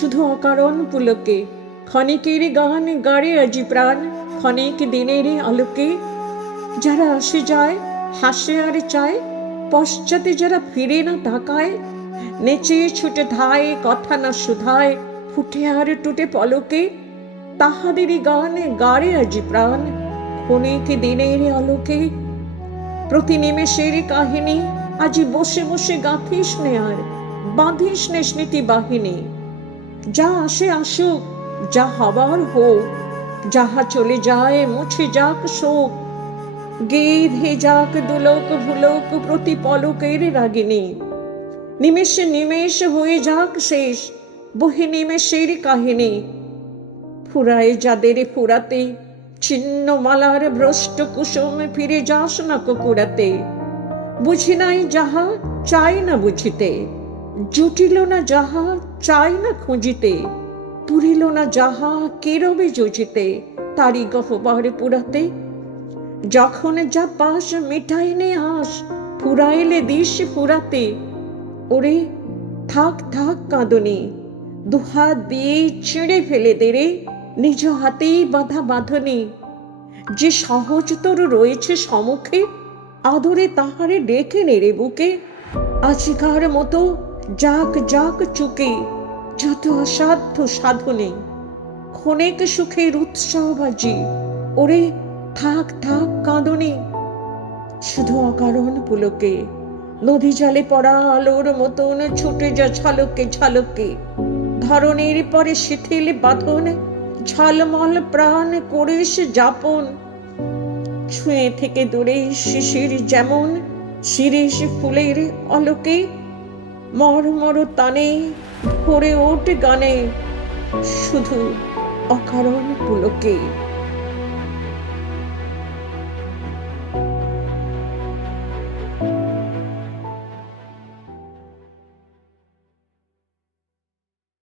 শুধু অকারণ পুলকে। ক্ষণিকের গান গাড়ে আজি প্রাণ, ক্ষণিক দিনের আলোকে। যারা আসে যায়, হাসে আর চায়, পশ্চাতে যারা ফিরে না তাকায়, নেচে ছুটে ধায়, কথা না শুধায়, ফুটে আর টুটে পলকে। তাহাদেরই গান গাড়ে আজি প্রাণ, ক্ষণিক দিনের আলোকে। প্রতি নিমেষের কাহিনী আজি বসে বসে গাঁথিস নে আর, বাঁধিস নে স্মৃতি বাহিনী যা আসে আসুক, যা হবার হোক, যাহা চলে যায় মুছে যাক শোক। গেধে যাক দুলোক ভুলোক প্রতি পলকের রাগিনী নিমেষে নিমেষ হয়ে যাক শেষ, বহি নিমেষের কাহিনী। ফুরায় যাদের ফুরাতে ছিন্ন মালার ভ্রষ্ট কুসুম ফিরে যাস না কুকুরাতে। বুঝি নাই যাহা চাই না বুঝিতে। জুটিল না যাহা, চাই না খুঁজিতে। পুরিল না যাহা, কেরবে জুঝিতে তারি গহ্বর পুরাতে। যখন যা পাস মিঠাই নে আস ফুরাইলে দিস ফুরাতে ওরে, থাক থাক কাঁদনি। দুহাত দিয়ে ছিঁড়ে ফেলে দে রে, নিজ হাতেই বাঁধা বাঁধনি। যে সহজতর রয়েছে সমুখে, আদরে তাহারে ডেকে নেড়ে বুকে। আজকার মতো যাক যাক চুকে যত অসাধ্য সাধনে, ক্ষণেক সুখের উৎসব আজি। ওরে থাক থাক কাঁদনি, শুধু অকারণ পুলকে, নদী জলে পড়া আলোর মতন ছুটে যা ঝালকে ঝালকে। ধরনের পরে শিথিল বাঁধন, ঝলমল প্রাণ করিস যাপন। ছুঁয়ে থেকে দূরে শিশির যেমন, শিরিষ ফুলের অলোকে মরমর তানে ভরে ওঠ গানে শুধু অকারণ পুলকে।